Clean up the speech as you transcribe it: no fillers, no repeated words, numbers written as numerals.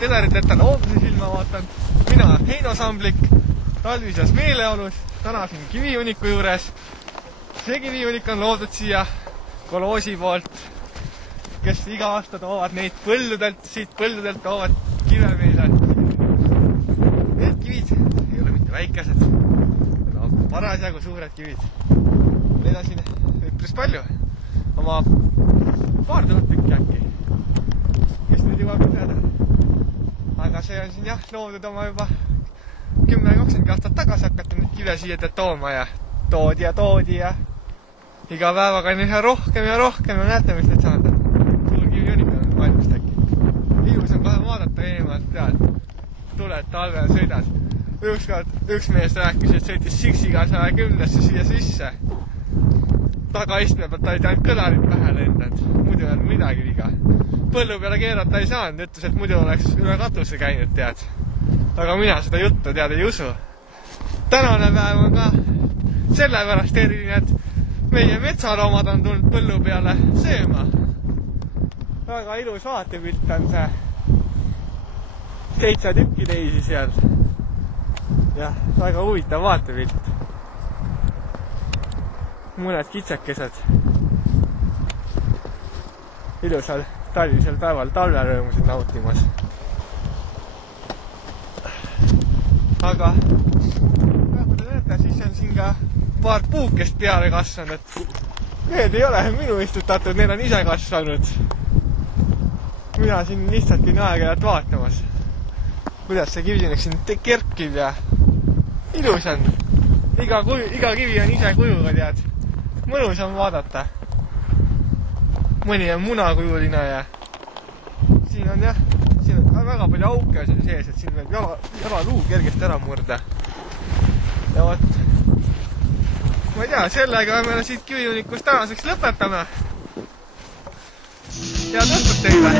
Pederiteta looduse silma vaatan. Mina Heino Samblik, talvises meeleolus, täna siin kiviuniku juures. See kiviunik on loodud siia Koloosi poolt, kes iga aasta toovad neid põldudelt, siit põldudelt toovad kive meile. Need kivid ei ole mitte väikesed, need on parasjagu suured kivid. Neid on siin üpris palju, oma 2000 tükki äkki, kes nüüd jõuab teada. Aga see on siin jah loodud oma juba 10-20 aastat tagasi hakata neid kive siia tooma ja toodi ja iga päevaga on ühe rohkem ja näete, mis need saanud on. Suur kiviunik on valmist äkki. Ilus on kohe vaadata eemalt, tead. Tuled talvel sõidad. Üks mees rääkis, et sõitis Siksiga 110-sse siia sisse. Tagaistme pealt olid ainult kõlarid pähe lendanud. Muidu ei olnud midagi viga. Põllu peale keerata ei saanud, ütles, et muidu oleks üle katuse käinud, tead. Aga mina seda juttu tead ei usu. Tänane päev on ka sellepärast eriline, et meie metsaloomad on tulnud põllu peale sööma. Väga ilus vaatepilt on see. 7 tükki teisi seal. Jah, väga huvitav vaatepilt. Mõned kitsekesed. Ilusal talvisel päeval talverõõmusid nautimas. Aga nagu te näete, siis on siin ka paar puukest peale kasvanud, et need ei ole minu istutatud, need on ise kasvanud. Mina siin lihtsalt käin aeg-ajalt vaatamas, kuidas see kiviunik siin kerkib ja ilus on. Iga kivi on ise kujuga, tead. Mõnus on vaadata. Mõni on munakujuline ja siin on jah, siin on väga palju auke siin sees, et siin võib jalaluu kergesti ära murda. Ja vot, ma ei tea, sellega me siit kiviunikust tänaseks lõpetame. Head õhtut teile!